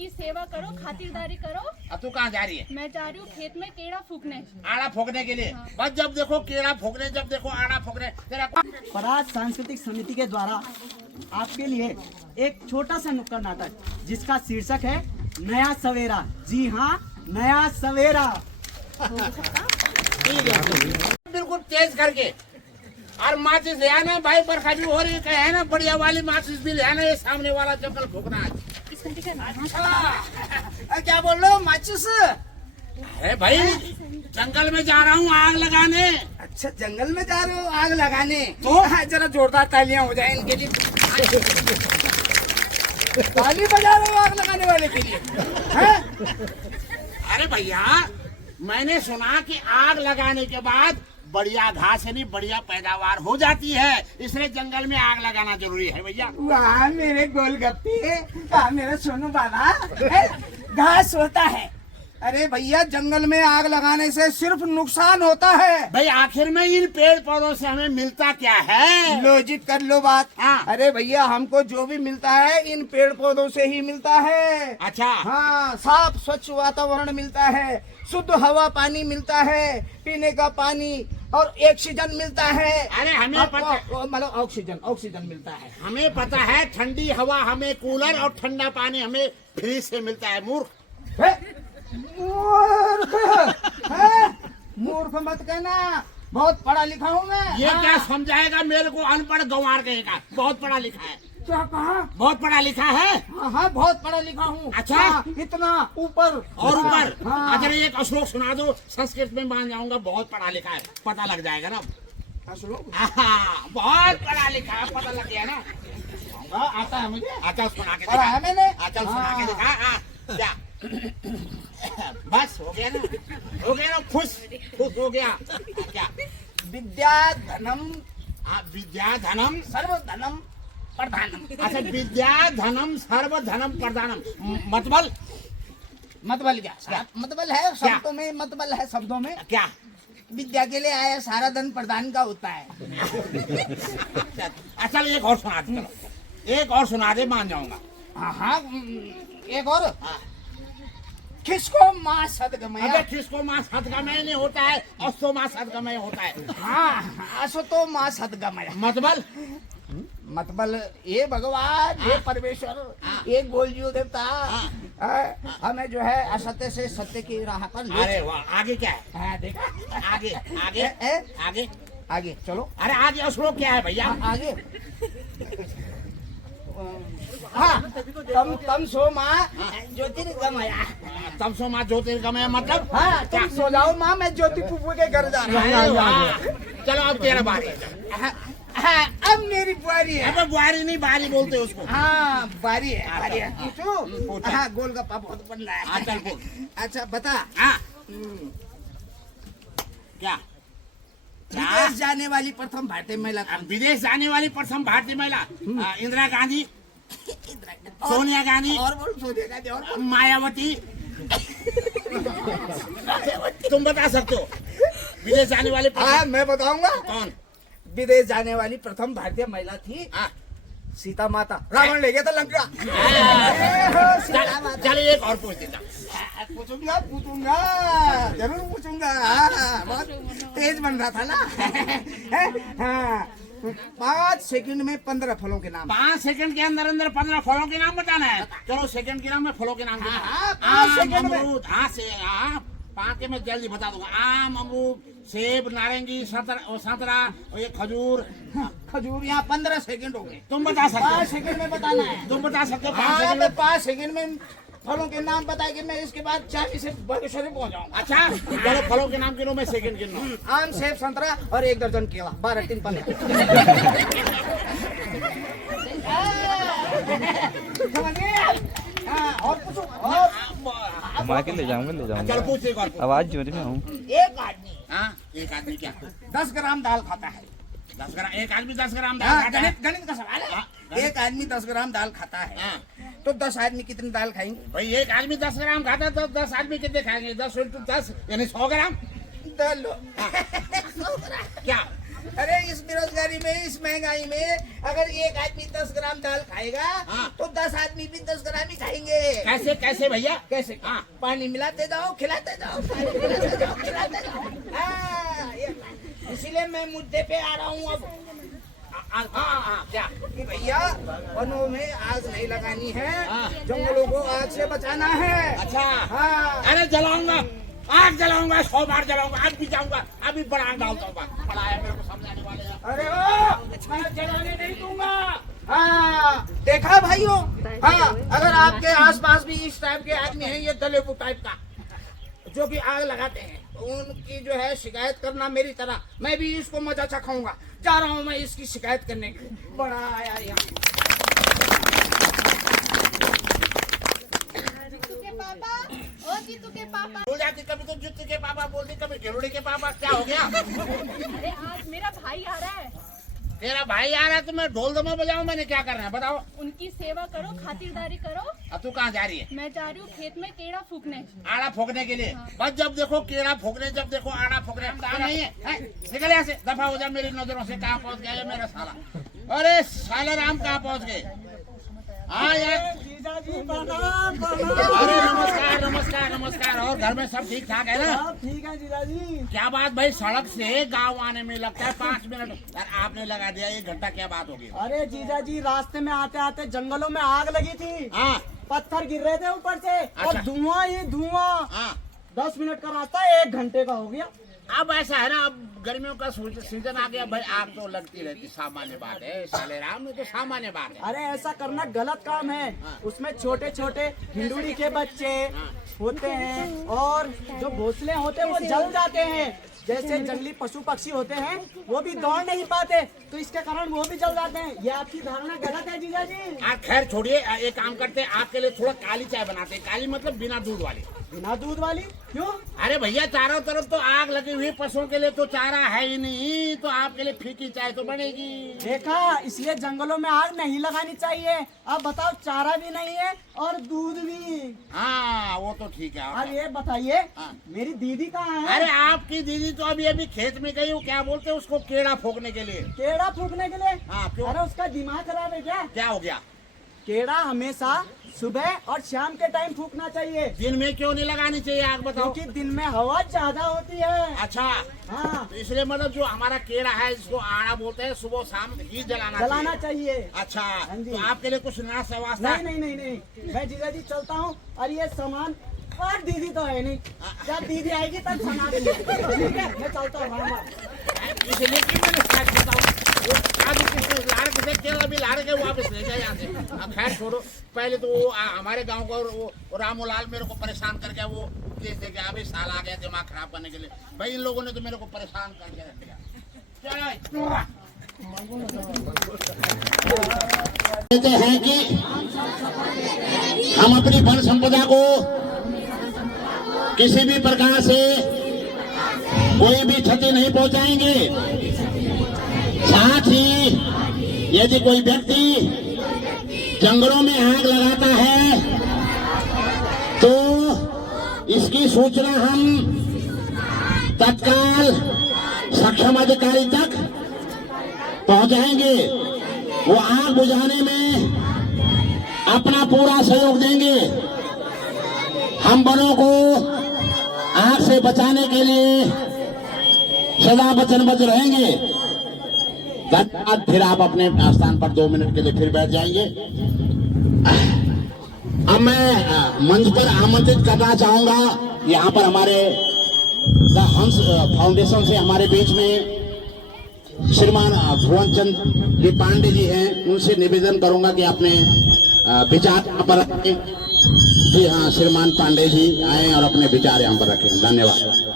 की सेवा करो, खातिरदारी करो। अब तू कहाँ जा रही है? मैं जा रही हूँ खेत में केड़ा फूकने। आड़ा फूकने के लिए? बस जब देखो केड़ा फूकने, जब देखो आड़ा फूकने। तेरा पराग सांस्कृतिक समिति के द्वारा आपके लिए एक छोटा सा नुक्कड़ नाटक जिसका शीर्षक है नया सवेरा। जी हाँ, नया सवेरा। बिल्कुल तेज करके। और माचिस ले आना भाई, बरखा भी हो रही है ना, बढ़िया वाली माचिस भी ले आना। ये सामने वाला जंगल फूकना है। क्या बोल रहे हो माचिस? अरे भाई जंगल में जा रहा हूँ आग लगाने। अच्छा जंगल में जा रहे हो आग लगाने? तो जरा जोरदार तालियां हो जाए इनके लिए। ताली बजा रहे हो आग लगाने वाले के लिए? अरे भैया मैंने सुना कि आग लगाने के बाद बढ़िया घास यानी बढ़िया पैदावार हो जाती है, इसलिए जंगल में आग लगाना जरूरी है भैया। वाह मेरे गोलगप्पे, मेरा सोनू बाबा, घास होता है। अरे भैया जंगल में आग लगाने से सिर्फ नुकसान होता है। भाई आखिर में इन पेड़ पौधों से हमें मिलता क्या है? लोजित कर लो बात। हाँ। अरे भैया हमको जो भी मिलता है इन पेड़ पौधों से ही मिलता है। अच्छा। हाँ, साफ स्वच्छ वातावरण मिलता है, शुद्ध हवा पानी मिलता है, पीने का पानी और ऑक्सीजन मिलता है। अरे हमें पता, मतलब ऑक्सीजन मिलता है। हमें पता है ठंडी हवा हमें कूलर और ठंडा पानी हमें फ्री से मिलता है। मूर्ख मूर्ख मूर्ख मत कहना, बहुत पढ़ा लिखा हूँ मैं। ये हाँ। क्या समझाएगा मेरे को? अनपढ़ गंवार कहेगा। बहुत पढ़ा लिखा है। क्या कहा? बहुत पढ़ा लिखा है। हाँ बहुत पढ़ा लिखा हूँ। अच्छा। हाँ, इतना ऊपर और ऊपर। हाँ। अगर एक श्लोक सुना दो, संस्कृत में मान जाऊंगा। बहुत पढ़ा लिखा है, पता लग जाएगा ना। बहुत पढ़ा लिखा है, पता लग गया ना। आता है मुझे। अच्छा सुना के पढ़ा है मैंने। अच्छा सुना के दिखा। क्या बस हो गया ना? हो गया ना? खुश खुश हो गया क्या? विद्या धनम विद्या धनम सर्व धनम प्रधानम। अच्छा विद्या धनम सर्व धनम प्रधानम। मतबल मतबल क्या? मतबल है शब्दों में, मतबल है शब्दों में। क्या? विद्या के लिए आया सारा धन प्रधान का होता है। अच्छा एक और सुना दे, चलो एक और सुना दे, मान जाऊंगा। हाँ एक और। किसको माँ सदगमय? अबे किसको माँ सदगमय नहीं होता है, असो माँ सदगमय होता है। हाँ असो तो माँ सदगमय। मतबल मतबल ये भगवान, ये परमेश्वर, ये गोलजीव देवता हमें जो है असत्य से सत्य की राह पर ले। अरे वाह, आगे क्या है? हाँ देखा? आगे आगे आगे आगे चलो। अरे आगे श्लोक क्या है भैया? आगे हाँ तम सो माँ ज्योतिर्गमया। तम सो माँ ज्योतिर्गमय मतलब? हाँ तुम सो जाओ माँ, मैं ज्योति फूफू के घर जा रहा हूँ। चलो अब तेरा बारी। अब मेरी बारी है। अबे बुआरी नहीं, बारी बोलते उसको। हाँ बारी है, बारी है। पूछ। पूछो। हाँ गोलगप्पा बहुत बन रहा है। चल पूछ। अच्छा बता। हाँ क्या? विदेश जाने वाली प्रथम भारतीय महिला कौन? विदेश जाने वाली प्रथम भारतीय महिला इंदिरा गांधी, सोनिया गांधी, और बोल सोनिया गांधी और बोल। मायावती। तुम बता सकते हो विदेश जाने वाली हाँ मैं बताऊंगा। कौन? विदेश जाने वाली प्रथम भारतीय महिला थी सीता माता। रावण ले गया था लंका। सीता माता। चलो एक और पूछ देता। पूछूंगा जरूर पूछूंगा। बहुत तेज बन रहा था ना। हाँ 5 सेकंड में 15 फलों के नाम। 5 सेकंड के अंदर अंदर 15 फलों के नाम बताना है। चलो सेकंड के नाम में फलों के नाम। हाँ, 5 सेकंड में। अमरूद। हाँ 5 के मैं जल्दी बता दूंगा। आम, अमरूद, सेब, नारंगी, संतरा और ये खजूर। खजूर यहाँ 15 सेकंड हो गए। तुम बता सकते हो? 5 सेकंड में बताना है। तुम बता सकते हो? 5 हाँ सेकंड मैं में। 5 सेकंड में फलों के नाम बताए कि मैं इसके बाद 40 से बागेश्वर में पहुंच जाऊंगा। अच्छा चलो फलों के नाम गिनो, मैं सेकंड गिनो। आम, सेब, संतरा और 1 दर्जन केला। 12 3 15। और पूछो। और घुमा के ले जाऊंगा चलो पूछ एक और पूछ। आवाज जोर में हूँ। एक आदमी एक आदमी क्या? 10 ग्राम दाल खाता है। 10 ग्राम? एक आदमी 10 ग्राम दाल हाँ, खाता है? गणित का सवाल है। एक आदमी 10 ग्राम दाल खाता है हाँ। तो 10 आदमी कितनी दाल खाएंगे? भाई एक आदमी 10 ग्राम खाता है तो 10 आदमी कितने खाएंगे? 10 × 10 यानी 100 ग्राम। दाल क्या? अरे इस बेरोजगारी में, इस महंगाई में अगर एक आदमी 10 ग्राम दाल खाएगा हाँ। तो 10 आदमी भी 10 ग्राम ही खाएंगे। कैसे कैसे भैया? कैसे? हाँ। पानी मिलाते जाओ, खिलाते जाओ, पानी मिलाते जाओ, खिलाते जाओ। हाँ, इसीलिए मैं मुद्दे पे आ रहा हूँ अब हाँ क्या? कि भैया वनों में आग नहीं लगानी है, हाँ। जंगलों को आग से बचाना है। अच्छा। हाँ। अरे जलाऊंगा, आग जलाऊंगा, 100 बार जलाऊंगा, आज भी जाऊंगा, अभी बड़ा डालता हूँ। बड़ा है मेरे को समझाने वाले हैं। अरे ओ, मैं जलाने नहीं दूंगा। हाँ, देखा भाइयों? हाँ, अगर आपके आसपास भी इस टाइप के आदमी हैं, ये दलेबू टाइप का, जो भी आग लगाते हैं, उनकी जो है शिकायत करना मेरी तरह। मैं भी इसको मजा चखाऊंगा। जा रहा हूँ मैं इसकी शिकायत करने के लिए। बड़ा आया यहाँ। जीतू के पापा, ओ जीतू के पापा। बोल जाती, कभी तो जुत्ती के पापा बोलती, कभी गेरुड़ी के पापा। क्या हो गया? अरे आज मेरा भाई आ रहा है, तेरा भाई आ रहा है तो मैं ढोल दमा बजाऊं? मैंने क्या करना है बताओ? उनकी सेवा करो, खातिरदारी करो। अब तू कहाँ जा रही है? मैं जा रही हूँ खेत में केड़ा फूकने। आड़ा फोकने के लिए? बस जब देखो कीड़ा फोकने, जब देखो आड़ा फोकने। काम नहीं है, हैं? निकल यहाँ से, दफा हो जा मेरी नजरों से। कहाँ पहुँच गया ये मेरा साला? अरे साला राम कहाँ पहुँच गए? हाँ यार। जीजा जी प्रणाम प्रणाम। अरे नमस्कार नमस्कार नमस्कार। और घर में सब ठीक ठाक है ना? सब ठीक है जीजा जी। क्या बात भाई, सड़क से गांव आने में लगता है 5 मिनट, यार आपने लगा दिया 1 घंटा, क्या बात होगी? अरे जीजा जी रास्ते में आते आते जंगलों में आग लगी थी, हाँ पत्थर गिर रहे थे ऊपर से और अच्छा। धुआं ही धुआं। हाँ। 10 मिनट का रास्ता 1 घंटे का हो गया। अब ऐसा है ना, अब गर्मियों का सीजन आ गया भाई, आग तो लगती रहती, सामान्य बात है। साले राम में तो सामान्य बात है। अरे ऐसा करना गलत काम है। उसमें छोटे छोटे हिंडुड़ी के बच्चे होते हैं और जो घोंसले होते हैं वो जल जाते हैं। जैसे जंगली पशु पक्षी होते हैं वो भी दौड़ नहीं पाते, तो इसके कारण वो भी जल जाते हैं। ये आपकी धारणा गलत है जीजा जी। आप खैर छोड़िए, एक काम करते हैं, आपके लिए थोड़ा काली चाय बनाते हैं। काली मतलब बिना दूध वाली। बिना दूध वाली क्यों? अरे भैया चारों तरफ तो आग लगी हुई, पशुओं के लिए तो चारा है ही नहीं, तो आपके लिए फीकी चाय तो बनेगी। देखा, इसलिए जंगलों में आग नहीं लगानी चाहिए। अब बताओ, चारा भी नहीं है और दूध भी। हाँ वो तो ठीक है। अब ये बताइए, हाँ। मेरी दीदी कहाँ है? अरे आपकी दीदी तो अभी अभी खेत में गई, वो क्या बोलते हैं उसको, केड़ा फोकने के लिए। केड़ा फूकने के लिए? हाँ क्यों? अरे उसका दिमाग खराब है क्या? क्या हो गया? केड़ा हमेशा सुबह और शाम के टाइम फूकना चाहिए, दिन में क्यों नहीं लगानी चाहिए आग बताओ? क्योंकि दिन में हवा ज्यादा होती है। अच्छा, हाँ, तो इसलिए मतलब जो हमारा केड़ा है, जिसको आड़ा बोलते हैं, सुबह शाम ही जलाना चाहिए। अच्छा, हाँ जी। तो आपके लिए कुछ नया सवास्ता? नहीं नहीं नहीं नहीं, मैं जीजा जी चलता हूँ। और ये सामान, और दीदी तो है नहीं, जब दीदी आएगी तब सामान ठीक है, मैं चलता हूँ। इसलिए कि मैंने सच बताऊं, वो आदमी किसी लाड़ किसे केला भी लाड़ के वापस ले जाए यहाँ से। अब खैर छोड़ो, पहले तो वो हमारे गांव का वो रामूलाल मेरे को परेशान करके वो केस दे गया, अभी साल आ गया दिमाग खराब करने के लिए। भाई इन लोगों ने तो मेरे को परेशान करके रख दिया। कहते हैं कि हम अपनी वन संपदा को किसी भी प्रकार से कोई भी क्षति नहीं पहुंचाएंगे। साथ ही यदि कोई व्यक्ति जंगलों में आग लगाता है तो इसकी सूचना हम तत्काल सक्षम अधिकारी तक पहुंचाएंगे। वो आग बुझाने में अपना पूरा सहयोग देंगे। हम वनों को आग से बचाने के लिए सदा वचनबद्ध रहेंगे। धन्यवाद। फिर आप अपने स्थान पर 2 मिनट के लिए फिर बैठ जाएंगे। अब मैं मंच पर आमंत्रित करना चाहूंगा, यहाँ पर हमारे द हंस फाउंडेशन से हमारे बीच में श्रीमान भुवन चंद पांडे जी हैं। उनसे निवेदन करूंगा कि अपने विचार यहाँ पर रखें। जी हाँ, श्रीमान पांडे जी आए और अपने विचार यहाँ पर रखें। धन्यवाद।